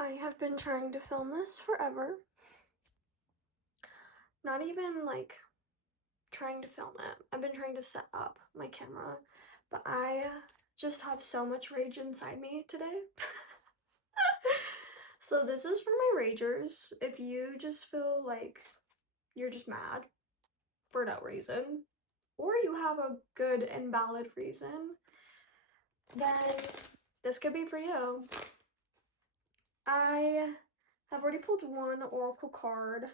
I have been trying to film this forever. Not even like trying to film it. I've been trying to set up my camera, but I just have so much rage inside me today. So this is for my ragers. If you just feel like you're just mad for no reason, or you have a good and valid reason, then this could be for you. I have already pulled one oracle card.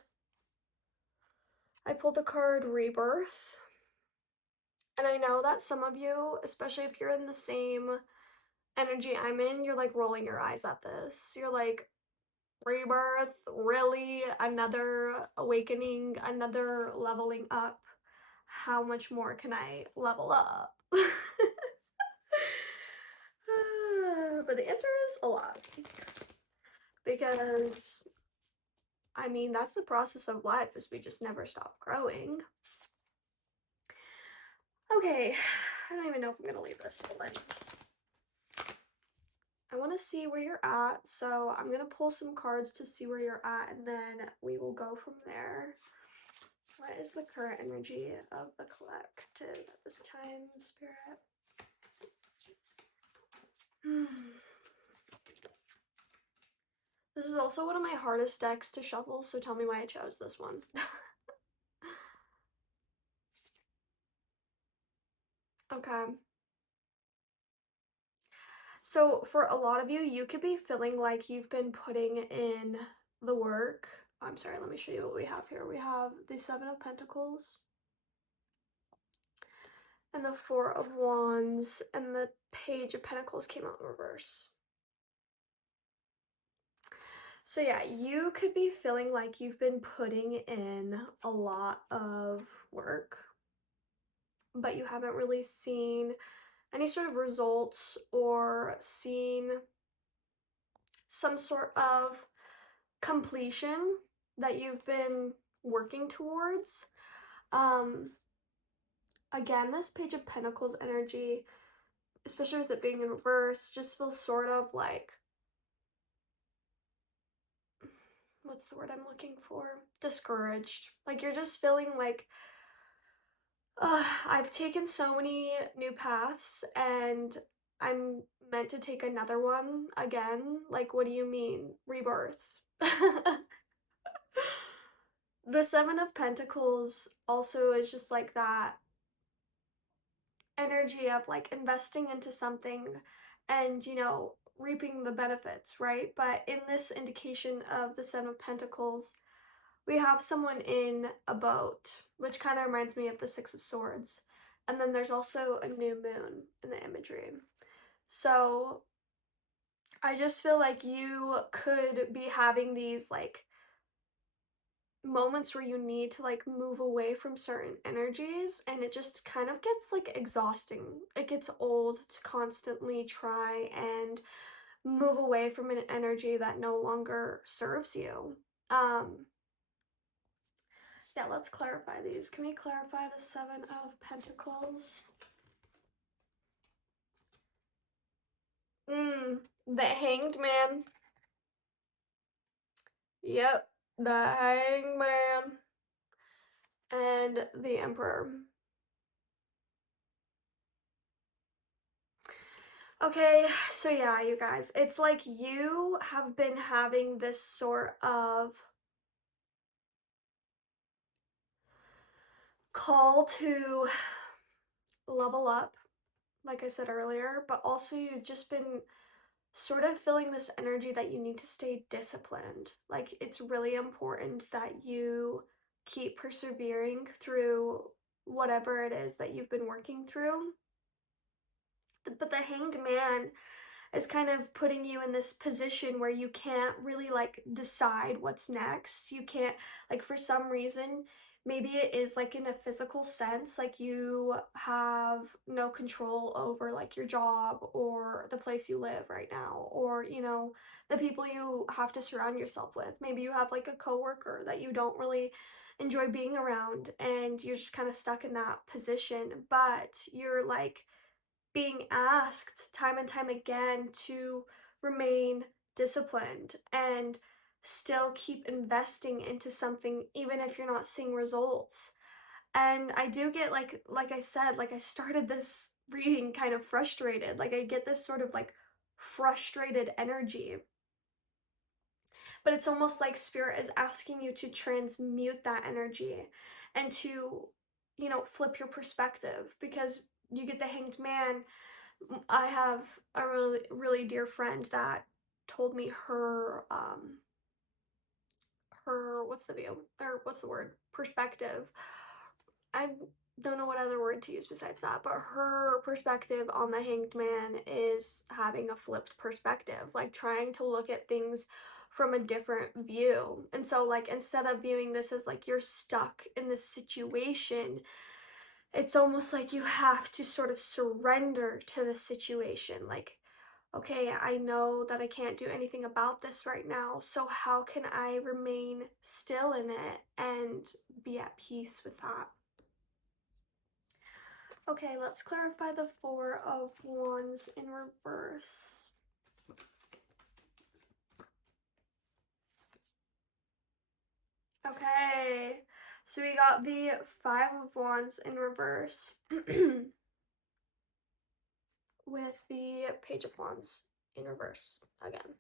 I pulled the card Rebirth. And I know that some of you, especially if you're in the same energy I'm in, you're like rolling your eyes at this. You're like, Rebirth, really? Another awakening, another leveling up. How much more can I level up? But the answer is a lot. Because, I mean, that's the process of life, is we just never stop growing. Okay, I don't even know if I'm gonna leave this one. I want to see where you're at, so I'm going to pull some cards to see where you're at, and then we will go from there. What is the current energy of the collective at this time, Spirit? This is also one of my hardest decks to shuffle, so tell me why I chose this one. Okay. So for a lot of you, you could be feeling like you've been putting in the work. I'm sorry, let me show you what we have here. We have the Seven of Pentacles, and the Four of Wands, and the Page of Pentacles came out in reverse. So yeah, you could be feeling like you've been putting in a lot of work, but you haven't really seen any sort of results or seen some sort of completion that you've been working towards. Again, this Page of Pentacles energy, especially with it being in reverse, just feels sort of like, what's the word I'm looking for? Discouraged. Like you're just feeling like, I've taken so many new paths and I'm meant to take another one again. Like, what do you mean? Rebirth. The Seven of Pentacles also is just like that energy of like investing into something and, reaping the benefits, right? But in this indication of the Seven of Pentacles, we have someone in a boat, which kind of reminds me of the Six of Swords. And then there's also a new moon in the imagery. So I just feel like you could be having these like moments where you need to like move away from certain energies, and it just kind of gets like exhausting. It gets old to constantly try and move away from an energy that no longer serves you. Yeah, let's clarify these. Can we clarify the Seven of Pentacles? The Hanged Man. Yep, the Hanged Man. And the Emperor. Okay, so yeah, you guys, it's like you have been having this sort of call to level up, like I said earlier, but also you've just been sort of feeling this energy that you need to stay disciplined. Like it's really important that you keep persevering through whatever it is that you've been working through. But the Hanged Man is kind of putting you in this position where you can't really like decide what's next. You can't, like, for some reason, maybe it is like in a physical sense, like you have no control over like your job or the place you live right now, or the people you have to surround yourself with. Maybe you have like a coworker that you don't really enjoy being around and you're just kind of stuck in that position, but you're like being asked time and time again to remain disciplined and still keep investing into something even if you're not seeing results. And I do get like I said, like I started this reading kind of frustrated. Like I get this sort of like frustrated energy. But it's almost like spirit is asking you to transmute that energy and to, flip your perspective because you get the Hanged Man. I have a really really dear friend that told me her what's the view or what's the word perspective. I don't know what other word to use besides that, but her perspective on the Hanged Man is having a flipped perspective, like trying to look at things from a different view. And so, like, instead of viewing this as like you're stuck in this situation, it's almost like you have to sort of surrender to the situation. Like, okay, I know that I can't do anything about this right now, so how can I remain still in it and be at peace with that? Okay, let's clarify the Four of Wands in reverse. Okay, so we got the Five of Wands in reverse with the Page of Wands in reverse again.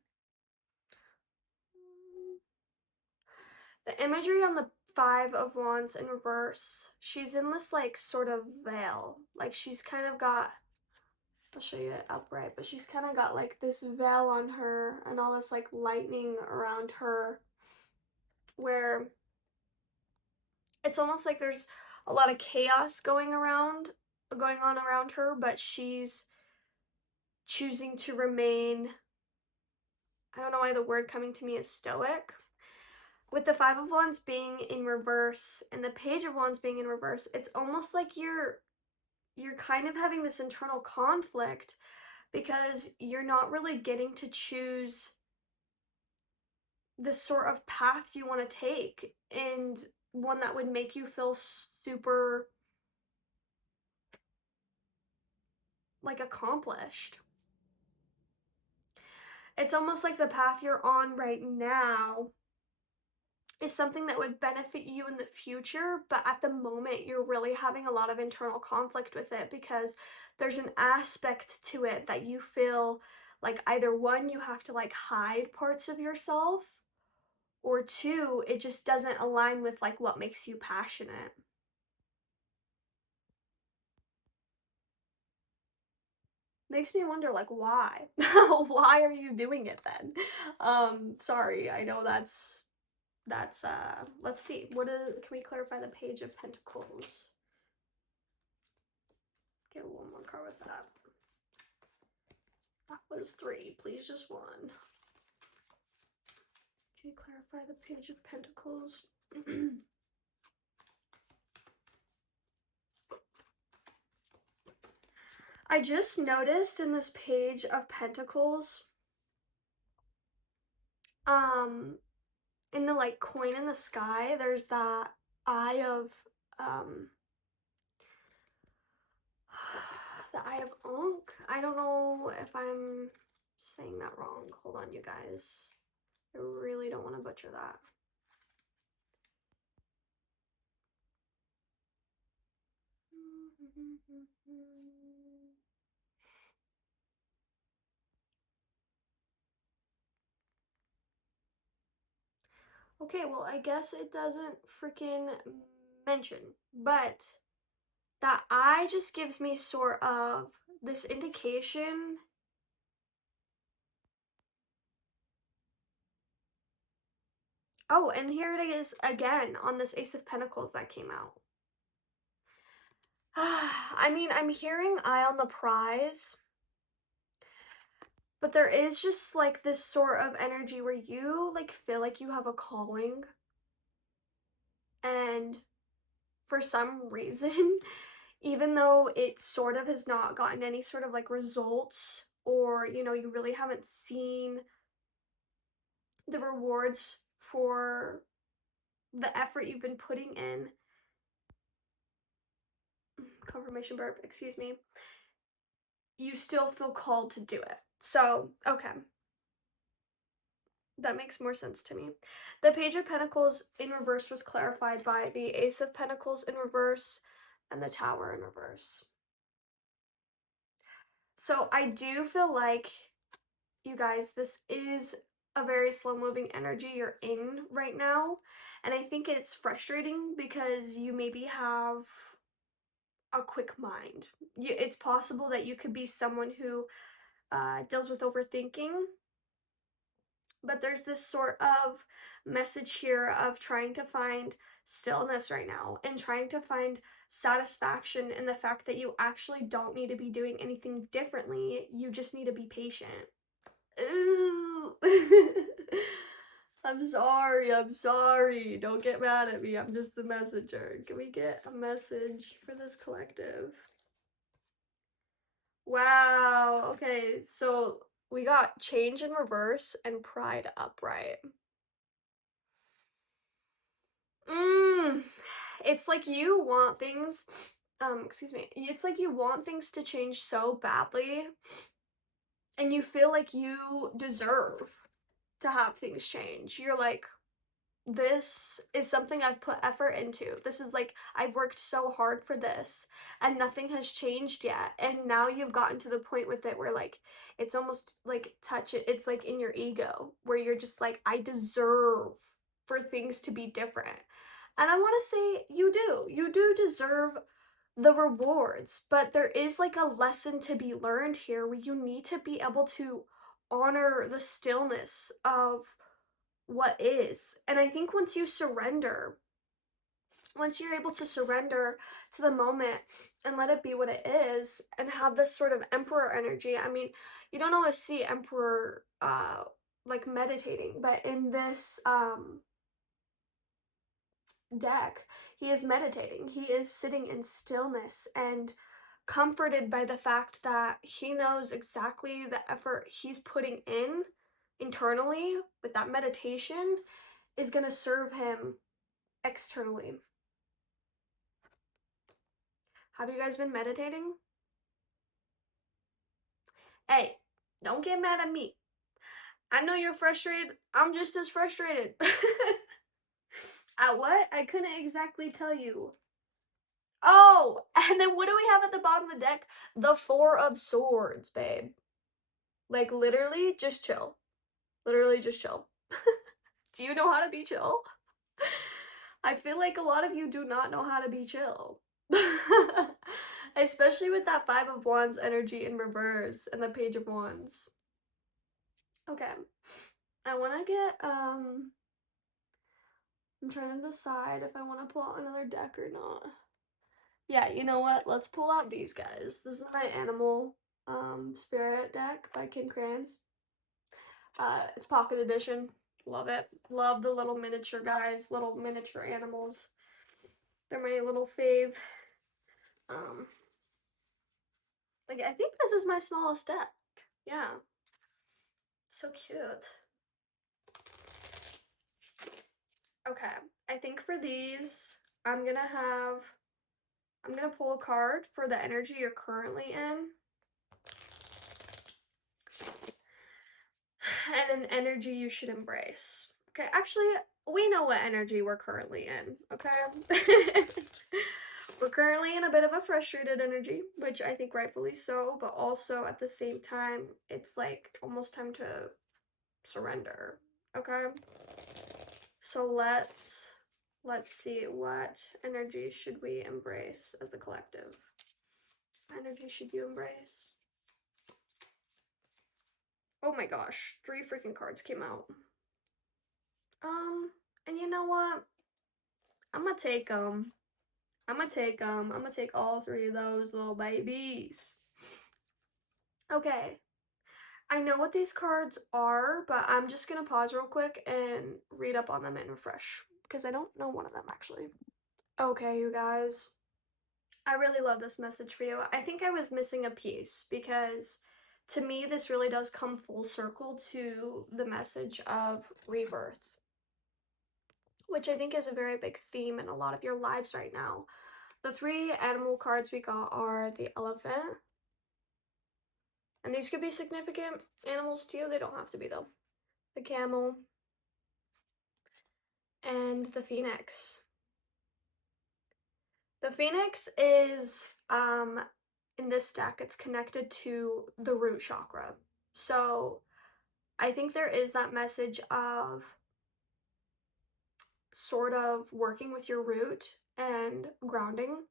The imagery on the Five of Wands in reverse, she's in this like sort of veil. Like she's kind of got, I'll show you it upright, but she's kind of got like this veil on her and all this like lightning around her where it's almost like there's a lot of chaos going on around her, but she's choosing to remain, I don't know why the word coming to me is stoic. With the Five of Wands being in reverse and the Page of Wands being in reverse, it's almost like you're kind of having this internal conflict because you're not really getting to choose the sort of path you want to take and one that would make you feel super like accomplished. It's almost like the path you're on right now is something that would benefit you in the future, but at the moment you're really having a lot of internal conflict with it because there's an aspect to it that you feel like either one, you have to like hide parts of yourself, or two, it just doesn't align with like what makes you passionate. Makes me wonder like why? Why are you doing it then? Sorry, I know that's let's see. Can we clarify the Page of Pentacles? Get one more card with that. That was three, please just one. Can you clarify the Page of Pentacles? I just noticed in this Page of Pentacles, in the like coin in the sky, there's that eye of, um, the Eye of Ankh. I don't know if I'm saying that wrong. Hold on, you guys. I really don't want to butcher that. Okay, well, I guess it doesn't freaking mention, but that eye just gives me sort of this indication. Oh, and here it is again on this Ace of Pentacles that came out. I mean, I'm hearing eye on the prize, but there is just like this sort of energy where you like feel like you have a calling, and for some reason, even though it sort of has not gotten any sort of like results, or you really haven't seen the rewards for the effort you've been putting in, confirmation burp, excuse me, you still feel called to do it. So, okay. That makes more sense to me. The Page of Pentacles in reverse was clarified by the Ace of Pentacles in reverse and the Tower in reverse. So I do feel like, you guys, this is a very slow moving energy you're in right now. And I think it's frustrating because you maybe have a quick mind. It's possible that you could be someone who deals with overthinking, but there's this sort of message here of trying to find stillness right now and trying to find satisfaction in the fact that you actually don't need to be doing anything differently. You just need to be patient. Ooh. I'm sorry. Don't get mad at me. I'm just the messenger. Can we get a message for this collective? Wow. Okay, so we got change in reverse and pride upright. Mm, it's like you want things, excuse me. It's like you want things to change so badly, and you feel like you deserve to have things change. You're like, this is something I've put effort into. This is like, I've worked so hard for this, and nothing has changed yet. And now you've gotten to the point with it where, like, it's almost like it's like in your ego, where you're just like, I deserve for things to be different. And I want to say, you do deserve the rewards, but there is like a lesson to be learned here where you need to be able to honor the stillness of what is. And I think once you're able to surrender to the moment and let it be what it is and have this sort of emperor energy. I mean, you don't always see emperor like meditating, but in this deck, he is meditating. He is sitting in stillness and comforted by the fact that he knows exactly the effort he's putting in internally with that meditation is going to serve him externally. Have you guys been meditating? Hey, don't get mad at me. I know you're frustrated. I'm just as frustrated. At what? I couldn't exactly tell you. Oh, and then what do we have at the bottom of the deck? The Four of Swords, babe. Like, literally, just chill. Literally, just chill. Do you know how to be chill? I feel like a lot of you do not know how to be chill. Especially with that Five of Wands energy in reverse and the Page of Wands. Okay. I want to get, I'm trying to decide if I want to pull out another deck or not. Yeah, you know what? Let's pull out these guys. This is my Animal Spirit deck by Kim Krans. It's pocket edition. Love it. Love the little miniature guys, little miniature animals. They're my little fave. Like, I think this is my smallest deck. Yeah. So cute. Okay, I think for these, I'm gonna pull a card for the energy you're currently in. And an energy you should embrace. Okay, actually, we know what energy we're currently in, okay? We're currently in a bit of a frustrated energy, which I think rightfully so, but also at the same time, it's like almost time to surrender, okay? So let's see, what energy should we embrace as the collective? What energy should you embrace? Oh my gosh, 3 freaking cards came out. And you know what? I'm gonna take them. I'm gonna take all 3 of those little babies. Okay. I know what these cards are, but I'm just gonna pause real quick and read up on them and refresh because I don't know one of them actually. Okay, you guys. I really love this message for you. I think I was missing a piece because to me this really does come full circle to the message of rebirth, which I think is a very big theme in a lot of your lives right now. The 3 animal cards we got are the elephant, and these could be significant animals to you. They don't have to be though. the camel, and the phoenix. The phoenix is, in this deck, it's connected to the root chakra. So I think there is that message of sort of working with your root and grounding.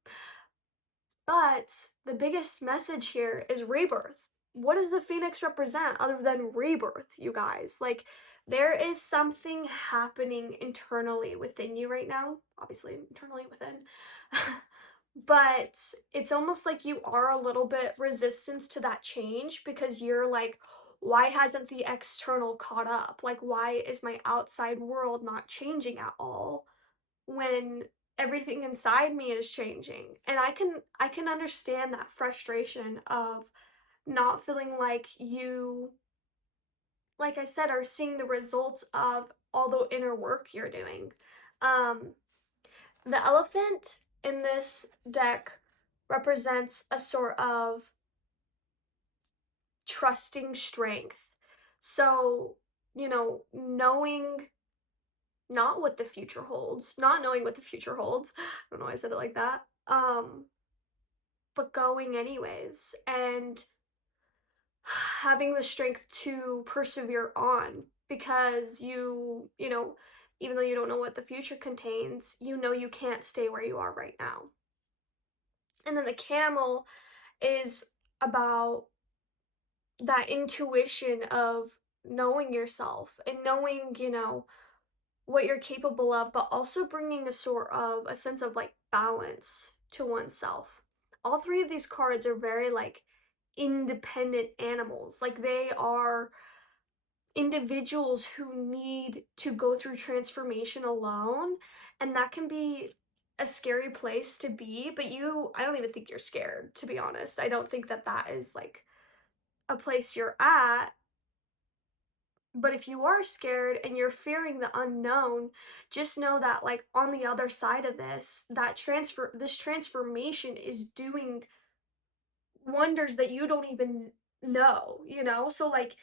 But the biggest message here is rebirth. What does the phoenix represent other than rebirth, you guys? Like, there is something happening internally within you right now, obviously, internally within. But it's almost like you are a little bit resistant to that change because you're like, why hasn't the external caught up? Like, why is my outside world not changing at all when everything inside me is changing? And I can understand that frustration of not feeling like you, like I said, are seeing the results of all the inner work you're doing. Um, the elephant in this deck represents a sort of trusting strength. So, knowing not what the future holds, not knowing what the future holds. I don't know why I said it like that. But going anyways and having the strength to persevere on because even though you don't know what the future contains, you can't stay where you are right now. And then the camel is about that intuition of knowing yourself and knowing, what you're capable of, but also bringing a sort of a sense of like balance to oneself. All three of these cards are very like independent animals. Like they are individuals who need to go through transformation alone, and that can be a scary place to be, but I don't even think you're scared, to be honest. I don't think that that is like a place you're at. But if you are scared and you're fearing the unknown, just know that like on the other side of this transformation is doing wonders that you don't even know? So like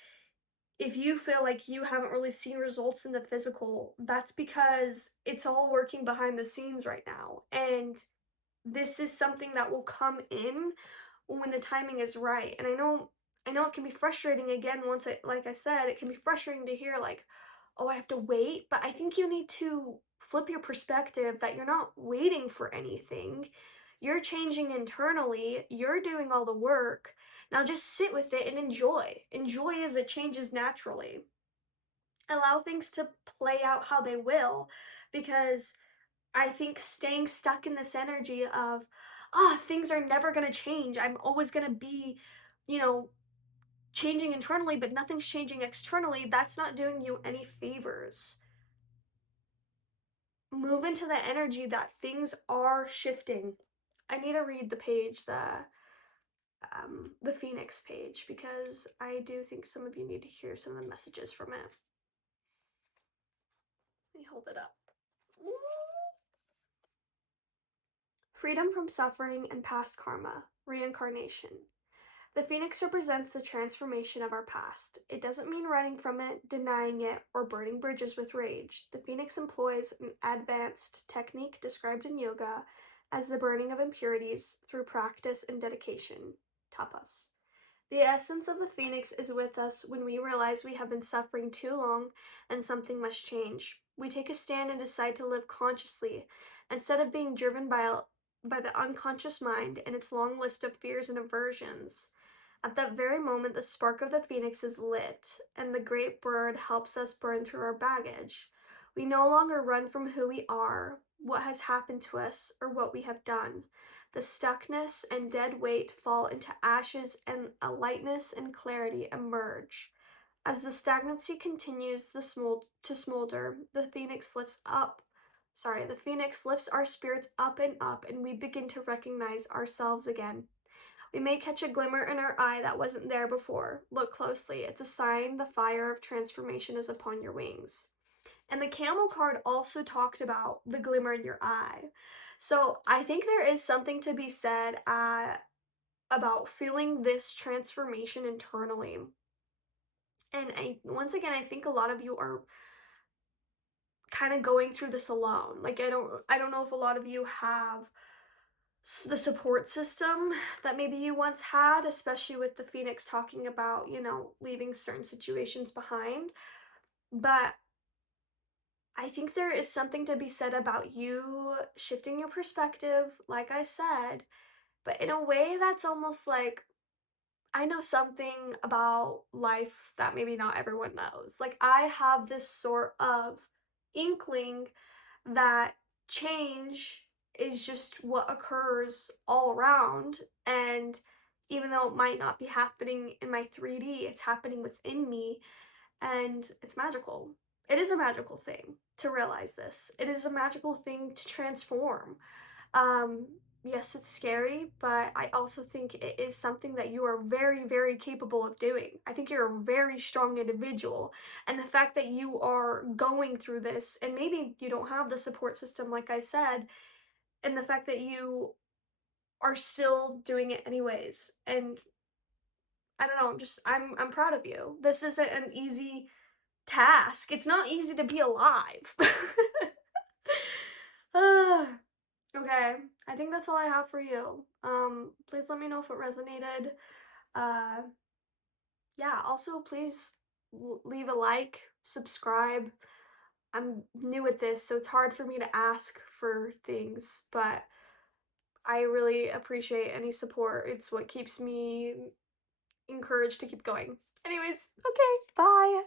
if you feel like you haven't really seen results in the physical, that's because it's all working behind the scenes right now. And this is something that will come in when the timing is right. And I know it can be frustrating again once like I said, it can be frustrating to hear like, "Oh, I have to wait," but I think you need to flip your perspective that you're not waiting for anything. You're changing internally, you're doing all the work. Now just sit with it and enjoy. Enjoy as it changes naturally. Allow things to play out how they will because I think staying stuck in this energy of, things are never going to change. I'm always going to be, you know, changing internally, but nothing's changing externally. That's not doing you any favors. Move into the energy that things are shifting. I need to read the page, the Phoenix page, because I do think some of you need to hear some of the messages from it. Let me hold it up. Freedom from suffering and past karma. Reincarnation. The phoenix represents the transformation of our past. It doesn't mean running from it, denying it, or burning bridges with rage. The phoenix employs an advanced technique described in yoga as the burning of impurities through practice and dedication. Tapas. The essence of the phoenix is with us when we realize we have been suffering too long and something must change. We take a stand and decide to live consciously instead of being driven by the unconscious mind and its long list of fears and aversions. At that very moment, the spark of the phoenix is lit, and the great bird helps us burn through our baggage. We no longer run from who we are, what has happened to us, or what we have done. The stuckness and dead weight fall into ashes, and a lightness and clarity emerge. As the stagnancy continues to smolder, the phoenix lifts our spirits up, and we begin to recognize ourselves again. We may catch a glimmer in our eye that wasn't there before. Look closely. It's a sign the fire of transformation is upon your wings. And the camel card also talked about the glimmer in your eye. So I think there is something to be said about feeling this transformation internally. And once again, I think a lot of you are kind of going through this alone. Like I don't know if a lot of you have the support system that maybe you once had, especially with the Phoenix talking about, leaving certain situations behind. But I think there is something to be said about you shifting your perspective, like I said, but in a way that's almost like I know something about life that maybe not everyone knows. Like, I have this sort of inkling that change is just what occurs all around. And even though it might not be happening in my 3D, it's happening within me. And it's magical. It is a magical thing to realize this. It is a magical thing to transform. Um, yes, it's scary, but I also think it is something that you are very, very capable of doing. I think you're a very strong individual. And the fact that you are going through this, and maybe you don't have the support system, like I said, and the fact that you are still doing it anyways. And I don't know, I'm proud of you. This isn't an easy task. It's not easy to be alive. Ah. Okay, I think that's all I have for you. Please let me know if it resonated. Uh, yeah, also please leave a like, subscribe. I'm new at this, so it's hard for me to ask for things, but I really appreciate any support. It's what keeps me encouraged to keep going. Anyways, okay, bye.